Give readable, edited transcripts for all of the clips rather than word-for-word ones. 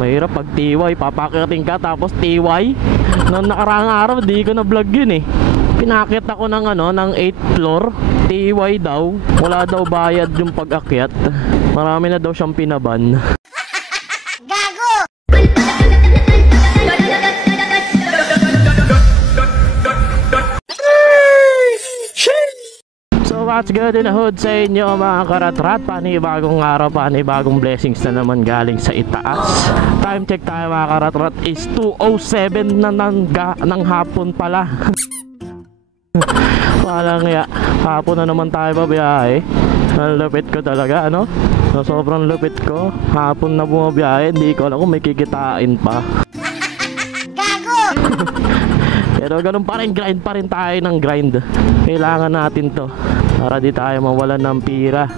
Mahirap pag TY, papakitin ka tapos TY. Noong nakaraang araw, di ko na vlog yun eh. Pinakit ako ng ng 8th floor. TY daw. Wala daw bayad yung pag-akyat. Marami na daw siyang pinaban. Gago! So what's good in the hood sa inyo mga karatrat? Panibagong araw, panibagong blessings na naman galing sa itaas. Time check tayo mga karatrat is 2:07 na ng hapon pala. Parang hapon na naman tayo babiyahe. Ang lupit ko talaga, sobrang lupit ko. Hapon na bumabiyahe, hindi ko alam kung may kikitain pa. Gago! Pero ganun pa rin, grind pa rin tayo ng grind. Kailangan natin to para di tayo mawalan ng pira.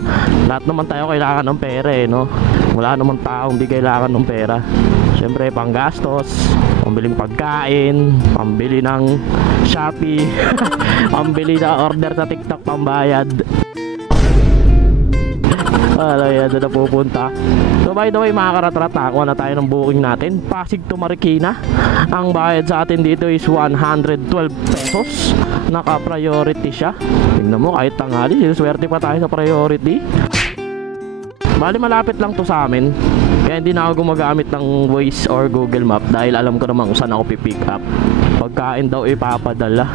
Lahat naman tayo kailangan ng pera Wala naman taong di kailangan ng pera. Siyempre panggastos, pambiling pagkain, pambili ng Shopee, pambili na order sa TikTok, pambayad. Yan na pupunta. So by the way mga karatrat, nakakuha na tayo ng booking natin, Pasig to Marikina. Ang bayad sa atin dito is 112 pesos. Naka priority siya. Tingnan mo, kahit tanghali, sinuswerte pa tayo sa priority. Bali malapit lang to sa amin, kaya hindi na ako gumagamit ng Waze or Google Map dahil alam ko naman kung saan ako pipick up. Pagkain daw ipapadala.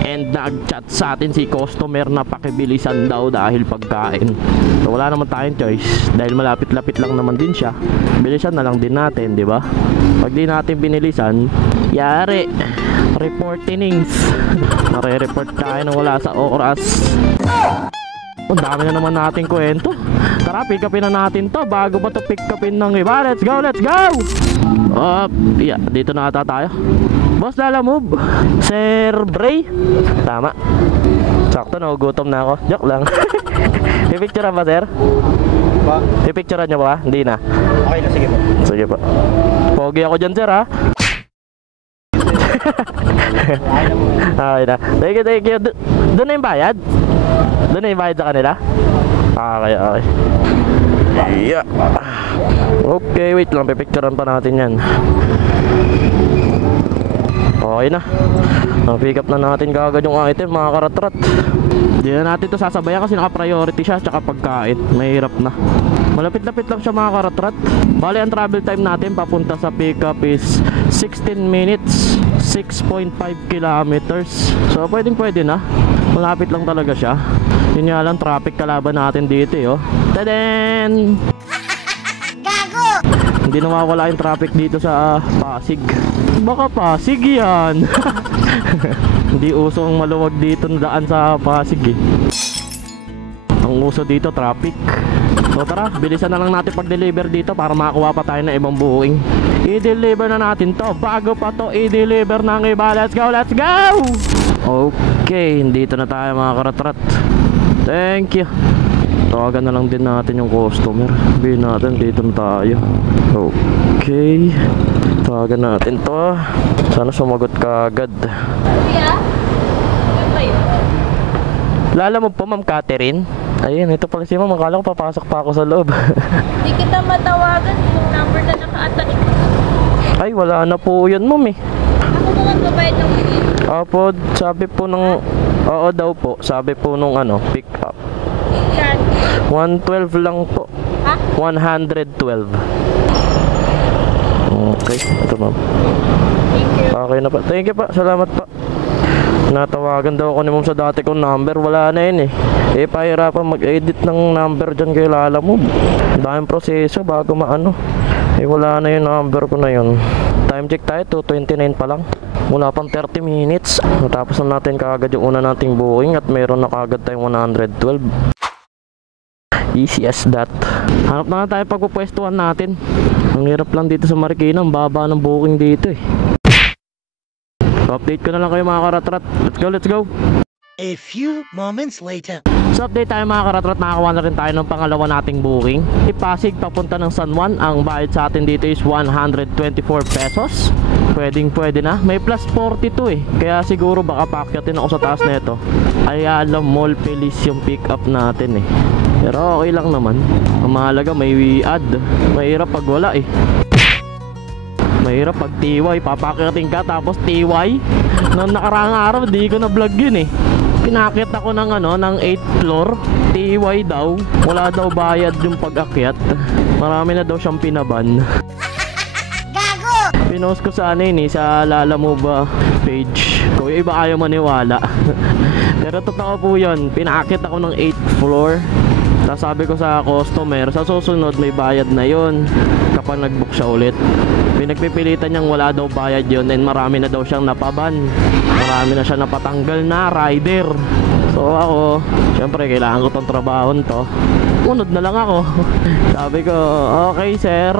And nag-chat sa atin si customer na pakibilisan daw dahil pagkain. So wala naman tayong choice dahil malapit-lapit lang naman din siya. Bilisan na lang din natin, di ba? Pag di natin binilisan, yari, reportinings. Nare-report tayo nang wala sa oras. Ang dami na naman nating kwento. Tara, pick upin na natin to bago pa to pick upin ng iba. Let's go, let's go! Dito na ata tayo. Boss, lala move. Sir Bray. Tama. Sakto, nagugutom na ako. Joke lang. Pipicturean ba, sir? Ba? Pipicturean nyo ba? Hindi na. Okay na, sige po. Sige po. Pogi ako dyan, sir, ha? Okay na. Thank you, thank you. Doon na yung bayad? Doon na yung bayad sa kanila? Okay, okay. Yeah. Okay, wait lang. Pipicturean pa natin yan. Okay na. Pick up na natin kagad yung item mga karatrat. Hindi na natin to sasabayan kasi naka-priority siya tsaka pagkain. Mahirap na. Malapit-lapit lang siya mga karatrat. Bali ang travel time natin papunta sa pick up is 16 minutes, 6.5 kilometers. So pwede na. Malapit lang talaga siya. Yun nga lang, traffic kalaban natin dito Taden! Gago! Hindi nawawala yung traffic dito sa Pasig. Baka Pasig yan. Hindi uso ang maluwag dito na daan sa Pasig Ang uso dito traffic. So tara, bilisan na lang natin pag-deliver dito para makakuha pa tayo ng ibang booking. I-deliver na natin to bago pa to i-deliver ng iba. Let's go, let's go! Okay, dito na tayo mga karatrat. Thank you. Tawagan na lang din natin yung customer. Sabihin natin dito na tayo. Okay, tawagan natin to. Sana sumagot ka agad. Kuya? Ano ba yun? Lala mo po, Ma'am Catherine? Ayun, ito pala si Ma'am. Akala ko papasok pa ako sa loob. Hindi kita matawagan. Yung number na naka-attach. Ay, wala na po yun, Ma'am Ako mo magbabayad ng bill. Opo, sabi po nung... Oo daw po, sabi po nung pick up. Yan. 112 lang po. Ha? 112. Okay, ito ma'am. Thank you. Okay na pa. Thank you pa, salamat pa. Natawagan daw ako ni ma'am sa dati kong number. Wala na yun pahirapan mag-edit ng number dyan kay Lala Move. Daming proseso bago maano. Wala na yung number ko na yun. Time check tayo, 2:29 pa lang. Wala pang 30 minutes. Natapos na natin kaagad yung una nating booking at meron na kaagad tayong 112. Easy as that. Hanap na tayo pagpupwestuhan natin. Ang hirap lang dito sa Marikina. Ang baba ng booking dito Update ko na lang kayo mga karatrat. Let's go, let's go. A few moments later. So update tayo mga karatrat, nakakuha na rin tayo ng pangalawa nating booking. Pasig papunta ng San Juan. Ang bayad sa atin dito is 124 pesos. Pwede na. May plus 42 Kaya siguro baka paakyatin ako sa taas na ito. Ayala Mall Feliz yung pick up natin Pero okay lang naman. Ang mahalaga may add. Mahirap pag wala Mahirap pag TY, papakyating ka tapos TY. Noong nakaraang araw, di ko na vlog yun eh. Pinakit ako ng ano, ng 8th floor. TY daw. Wala daw bayad yung pag-akyat. Marami na daw siyang pinaban. Pinost ko sa ano yun eh, sa Lala Move page. Kung yung iba ayaw maniwala. Pero totoo po yun. Pinakit ako ng 8th floor. Tapos sabi ko sa customer, sa susunod may bayad na yun kapag nag-book siya ulit. Pinagpipilitan niyang wala daw bayad yun and marami na daw siyang napaban. Marami na siya napatanggal na rider. So ako, syempre kailangan ko tong trabahon to. Unod na lang ako. Sabi ko, okay sir.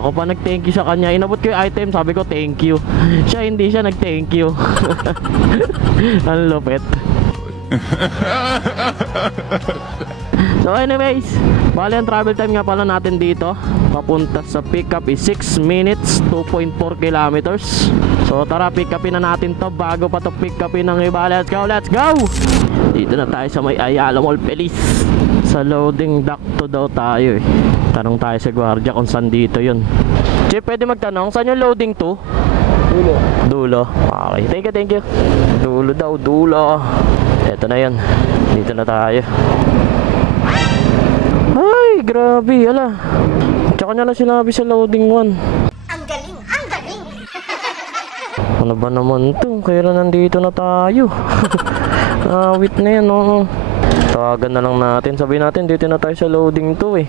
Ako pa nag-thank you sa kanya. Inabot ko yung item, sabi ko thank you. Siya hindi siya nag-thank you. Ang lupit. So anyways, bali ang travel time nga pala natin dito papunta sa pickup is 6 minutes 2.4 kilometers. So tara, pick upin na natin to bago pa to pick upin ng iba. Let's go, let's go! Dito na tayo sa may Ayala Mall, Feliz. Sa loading dock to daw tayo eh. Tanong tayo sa gwardiya kung saan dito yun. Chip, pwede magtanong, saan yung loading to? Dulo. Dulo. Okay, thank you. Dulo daw, dulo. Eto na yun. Dito na tayo. Ay, grabe, ala. Tsaka niya lang sinabi sa loading 1. Ang galing, ang galing. Ano ba naman to? Kaya nandito na tayo. Awit na yan, oo. Tawagan na lang natin. Sabihin natin, dito na tayo sa loading to eh.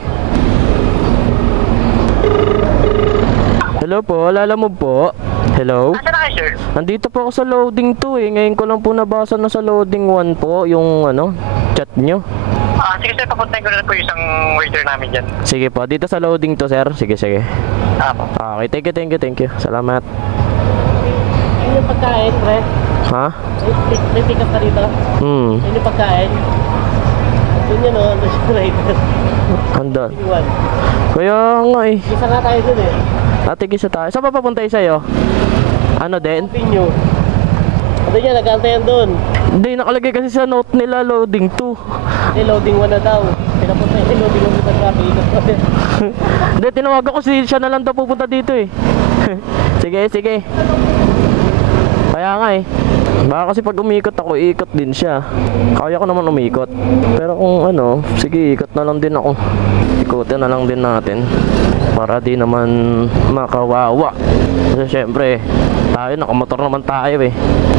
Hello po, Lala Move po. Hello? Asa na kayo, sir? Nandito po ako sa loading 2 eh. Ngayon ko lang po nabasa na sa loading 1 po yung ano, chat nyo. Sige sir, papuntahin ko na po yung isang waiter namin dyan. Sige po, dito sa loading to sir. Sige. Apo. Okay, thank you. Salamat. Ano yung pagkain, pre? Ha? May pick up ka dito? Ano yung pagkain? Doon yun o, doon siya rider. Andun. Iwan. Kaya nga eh. Isa nga tayo dun eh. Natigisa tayo. Saan pa papuntay sa'yo? Ano din? Pinyo. Doon yan, nag-aantayan doon. Hindi, nakalagay kasi sa note nila loading 2. Hindi, loading 1 na daw. Pinapunta yung loading 1 sa traffic. Hindi, tinawagan ko siya na lang daw pupunta dito eh. Sige. Kaya nga eh. Baka kasi pag umikot ako, ikot din siya. Kaya ko naman umikot. Pero kung ano, sige, ikot na lang din ako. Ikutin na lang din natin. Para di naman makawawa. Kasi syempre, tayo nakamotor naman tayo eh.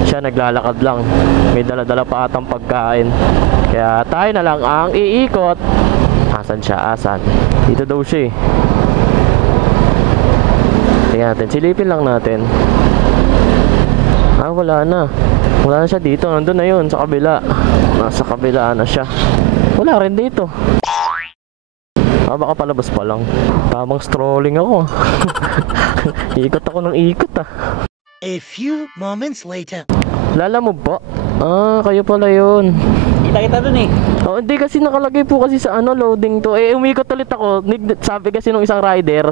Siya naglalakad lang. May dala-dala pa atang pagkain. Kaya tayo na lang ang iikot. Asan siya? Asan? Dito daw siya eh. Tingnan natin, silipin lang natin. Ah, wala na. Wala na siya dito. Nandun na yun sa kabila. Nasa kabila na siya. Wala rin dito. Ah, baka palabas pa lang. Tamang strolling ako. Ikot ako ng ikot ah. A few moments later. Lala Move po? Ah, kayo pala yun. Kita dun eh. Oh, hindi kasi nakalagay po kasi sa ano, loading to. Eh, umikot ulit ako. Sabi kasi nung isang rider,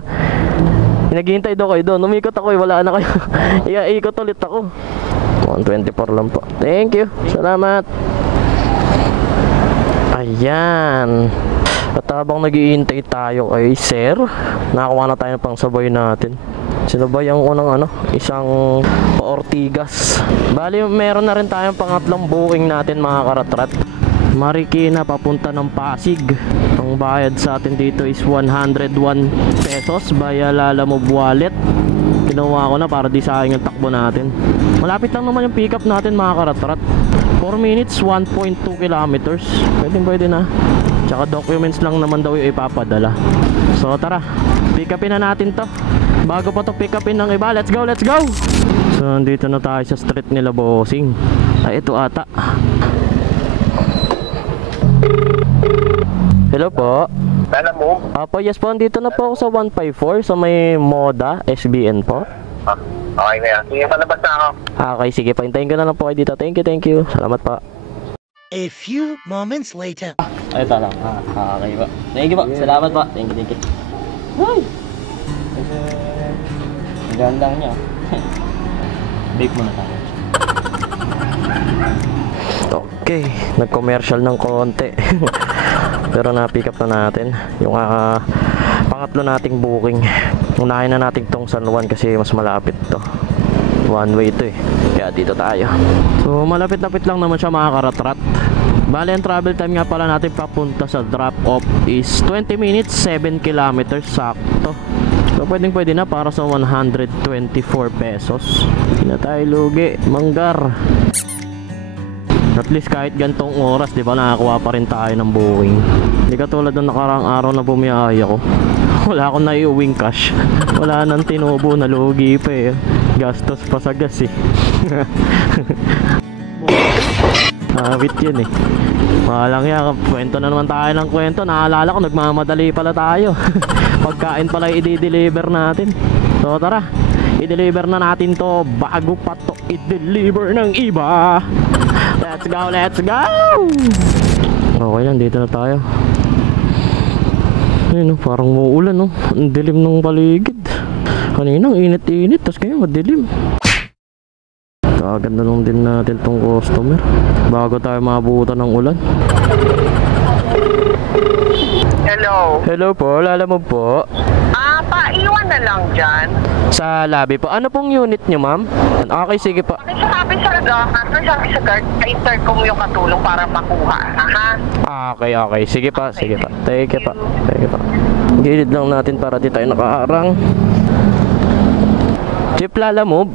naghihintay daw kayo doon. Umikot ako eh, wala na kayo. Ikot ulit ako. 124 lang po. Thank you. Salamat. Ayan. At habang naghihintay tayo kay sir, nakakuha na tayo ng pang sabay natin. Sinabay ang unang ano, isang Ortigas. Bali, meron na rin tayong pangatlong booking natin mga karatrat. Marikina papunta ng Pasig. Ang bayad sa atin dito is 101 pesos via Lala Move wallet. Ginawa ko na para di sayang yung takbo natin. Malapit lang naman yung pick up natin mga karatrat. 4 minutes, 1.2 kilometers. Pwede na. Tsaka documents lang naman daw yung ipapadala. So tara, pick upin na natin to. Bago pa to pick upin ng iba. Let's go! So nandito na tayo sa street nila bossing. Ay, ito ata. Hello po. Lala Move? Apo, yes po. Andito na po ako sa 154 sa may Moda, SBN po. Okay na yan. Sige, palabas na ako. Okay, sige. Pahintayin ko na lang po kayo dito. Thank you. Salamat pa. A few moments later. Ay, ito lang. Okay ba? Thank you po. Salamat po. Thank you. Ay! Ang gandang niya. Bake muna tayo. Okay, nag-commercial ng konti. Pero na-pick up na natin yung pangatlo nating booking. Unahin na natin tong San Juan kasi mas malapit to. One way to eh. Kaya dito tayo. So malapit-lapit lang naman siya mga karatrat. Bale ang travel time nga pala natin papunta sa drop off is 20 minutes, 7 kilometers sakto. So pwede na para sa 124 pesos. Hindi na tayo lugi, manggar. At least kahit gantong oras, di ba, nakakuha pa rin tayo ng booking. Hindi katulad ng nakaraang araw na bumiyaya ko. Wala akong naiuwing cash. Wala nang tinubo, na lugi pa eh. Gastos pa sa gas eh. Habit yun eh. Walang yan, kwento na naman tayo ng kwento. Naalala ko, nagmamadali pala tayo. Pagkain pala i-deliver natin. So tara, i-deliver na natin to bago pa to i-deliver ng iba. Let's go, let's go! Okay lang, dito na tayo. Ayun, parang muulan, no? Ang dilim ng paligid. Kanina, init-init, tapos ngayon madilim. Kaganda nung din natin tong customer bago tayo maabutan ng ulan. Hello. Hello po, lalamog po. Paiwan na lang dyan. Sa lobby po. Ano pong unit nyo, ma'am? Okay, sige po. Sabi sa guard, ka-intercom yung katulong para makuha. Ha? Okay. Sige pa, sige pa. Thank you pa. Gilid lang natin para di tayo nakaharang. Jeep lalamove.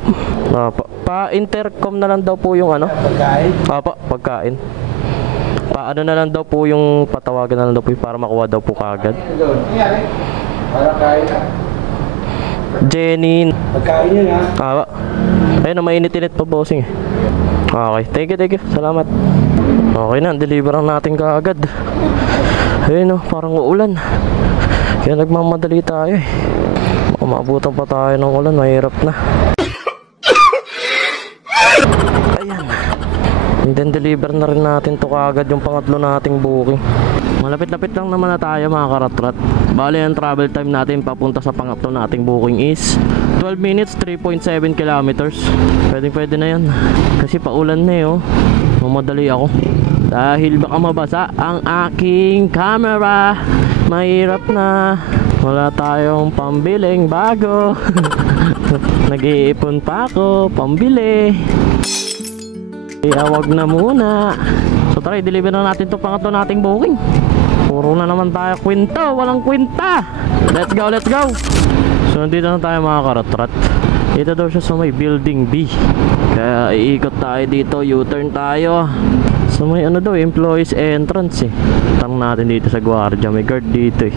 Pa-intercom na lang daw po yung ano? Pagkain? Opo, pagkain. Paano na lang daw po yung patawagan na lang daw po para makuha daw po kagad. Para kain na. Jenny. Pagkain yun ha. Ayun na, mainit-init pa bossing. Okay, thank you. Salamat. Okay na, deliver na natin kaagad. Ayun o, parang uulan. Kaya nagmamadali tayo eh. Maabutan pa tayo ng ulan, mahirap na. Ayan. And then deliver na rin natin to kaagad yung pangatlo nating booking. Malapit-lapit lang naman na tayo mga karatrat. Bale ang travel time natin papunta sa pangatlo nating booking is 12 minutes, 3.7 kilometers. Pwede na yan. Kasi paulan na eh oh. Mamadali ako. Dahil baka mabasa ang aking camera. Mahirap na. Wala tayong pambiling bago. Nag-iipon pa ako pambili. Kaya wag na muna. So tara, i-deliver na natin to pangatlo nating booking. Puro na naman tayo kwento, walang kwenta. Let's go. So nandito na tayo mga karatrat. Dito daw siya sa may building B. Kaya iikot tayo dito, U-turn tayo. So may ano daw, employees entrance eh. Tanong natin dito sa guardia, may guard dito eh.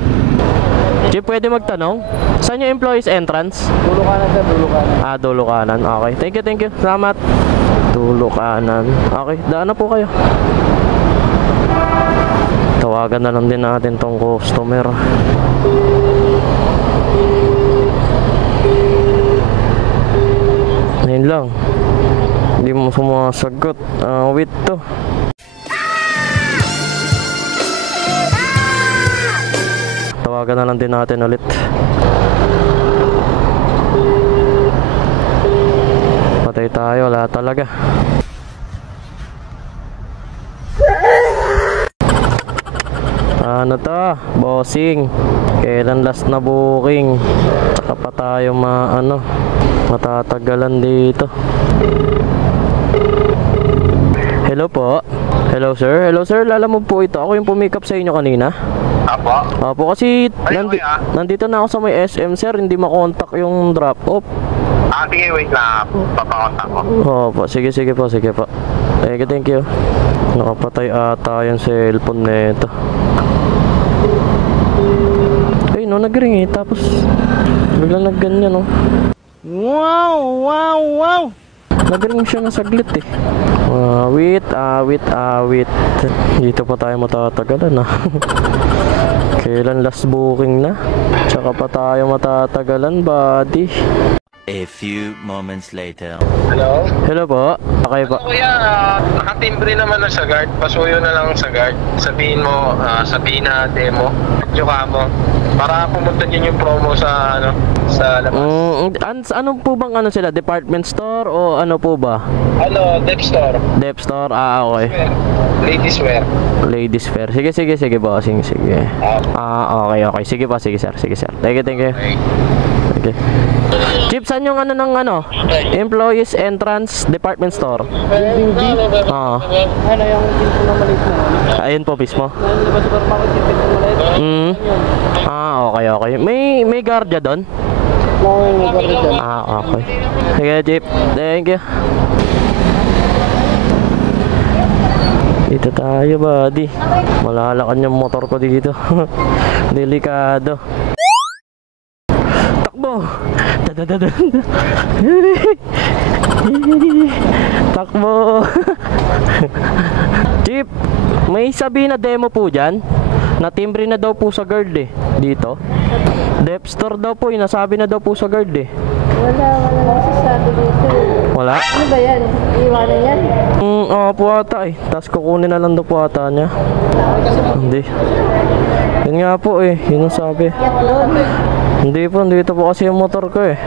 Chief, pwede magtanong? Saan yung employees entrance? Dulo kanan sir, dulo kanan. Dulo kanan. Okay, thank you. Salamat. Dulo kanan. Okay, daan na po kayo. Tawagan na lang din natin tong customer. Ngayon lang. Hindi mo sumasagot. Wait to. Tawagan na lang din natin ulit. Patay tayo, wala talaga. Ano to? Bossing. Kailan last na booking? Saka pa tayo matatagalan dito. Hello po. Hello sir, lalamove po ito. Ako yung pumikap sa inyo kanina. Apo, kasi nandito na ako sa may SM sir. Hindi makontak yung drop off. Sige, wait lang. Papakontak ko. Opo, sige po. Thank you. Nakapatay ata yung cellphone nito. Ay no, nag-ring eh. Tapos biglang nagganyan no. Wow. Nag-ring siya na saglit eh. Wait. Dito pa tayo matatagalan Kailan last booking na? Tsaka pa tayo matatagalan, buddy. A few moments later. Hello? Hello po. Okay po. Kuya, nakatimbre naman na sa guard. Pasuyo na lang sa guard. Sabihin na demo. Tsuka mo. Para pumunta din yung promo sa labas. Ano po bang sila? Department store o ano po ba? Dep store. Dep store? Okay. Ladies wear. Sige bossing. Sige. Okay. Sige po, sige sir. Thank you. Okay. Thank you. Chief, saan yung ano ng ano? Employees Entrance Department Store? Building B. Oo. Ano yung pinto na maliit na? Ayun po mismo. Diba supermarket yung pinto na maliit? Mm. Okay, okay. May guardia doon? Oo, yung lugar dyan. Okay. Sige, Jeep. Thank you. Dito tayo, buddy. Malalakan yung motor ko dito. Delikado. Takbo! Takbo! Jeep, may sabi na demo po dyan. Natimbre na daw po sa guard eh. Dito. Dep store daw po, nasabi na daw po sa guard eh. Wala nasasabi dito. Wala? Ano ba yan? Iwanan yan? Po ata eh. Tapos kukunin na lang daw po ata niya. Hindi. Yun nga po eh. Yun ang sabi. Hindi po, dito po kasi yung motor ko eh.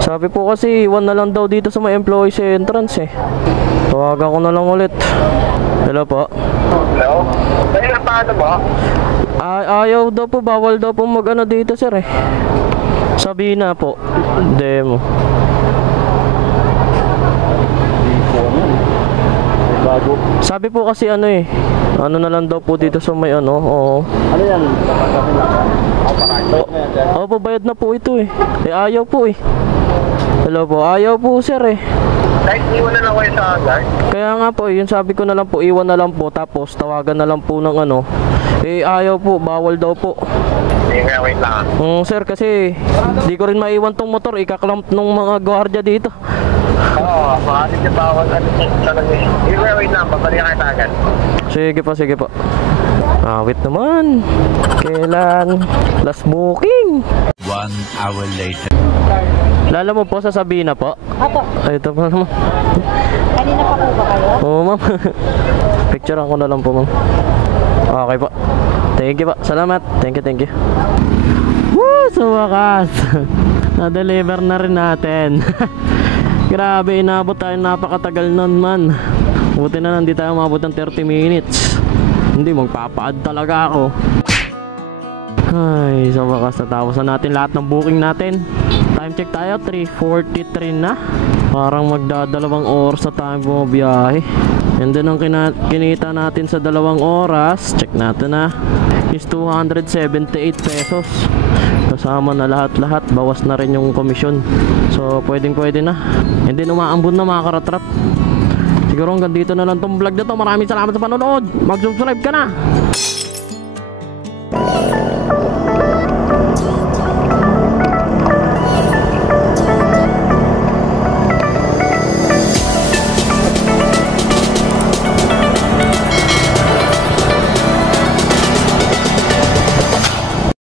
Sabi po kasi, iwan na lang daw dito sa may employees entrance eh. Tawagan ko na lang ulit. Hello po. Hello? Kaya na paano ba? Ayaw daw po, bawal daw po mag-ano dito sir eh. Sabi na po. Demo. Sabi po kasi ano eh. Ano na lang daw po dito sa may ano. Oo. Ano yan? Opo, bayad na po ito eh. Ayaw po eh. Hello po, ayaw po sir eh. Kahit iwan na lang kayo sa guard. Kaya nga po, yun sabi ko na lang po, iwan na lang po, tapos tawagan na lang po ng ano. Ayaw po, bawal daw po. Hindi nga, wait lang. Sir, kasi di ko rin maiwan tong motor, ikaklamp ng mga gwardiya dito. Oo, makalit yung bawal. Ano talaga eh. Hindi nga, wait lang. Babalik kayo agad. Sige po, sige po. Wait naman. Kailan? Last booking. 1 hour later. Lala mo po, sasabihin na po. Apo, Ito po naman. kanina pa po ba kayo? Oo, ma'am. Picture ko na lang po, ma'am. Okay po. Thank you po. Salamat. Thank you, thank you. Woo! Sa wakas. Na-deliver na rin natin. Grabe, inabot tayo napakatagal nun, man. Buti na lang, di tayo umabot ng 30 minutes. Hindi, magpapaad talaga ako. Ay, sa wakas natapos na natin lahat ng booking natin. Time check tayo, 3:43 na. Parang magdadalawang oras na tayo bumabiyahe. And then ang kinita natin sa 2 oras, check natin na, is 278 pesos. Kasama na lahat-lahat, bawas na rin yung komisyon. So pwede na. And then umaambon na mga karatrap. Siguro hanggang dito na lang tong vlog na to. Maraming salamat sa panonood. Mag-subscribe ka na.